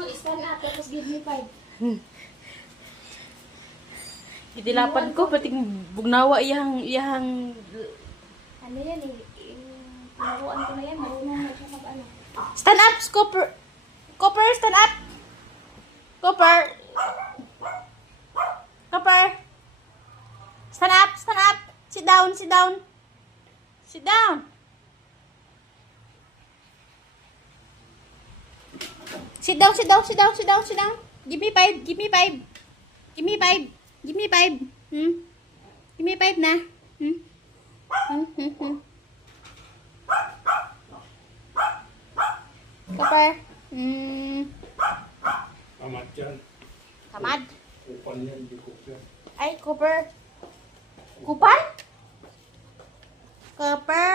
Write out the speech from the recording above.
mag-stand up, tapos give me 5. Itilapan ko, pati bugnawa iyang... Ano yan eh, tinuruan ko na yan, marunong na siya mag-ano. Stand up, Cooper! Cooper, stand up! Cooper! Cooper! Stand up, stand up! Sit down, sit down! Sit down! Sit down, sit down, sit down, sit down, sit down! Give me 5, give me 5! Give me 5! Give me 5! Hmm? Give me 5 na! Hmm? Cooper? Tamad yan. Tamad? Kupal yan, di kupal. Ay, Cooper. Kupal? Cooper?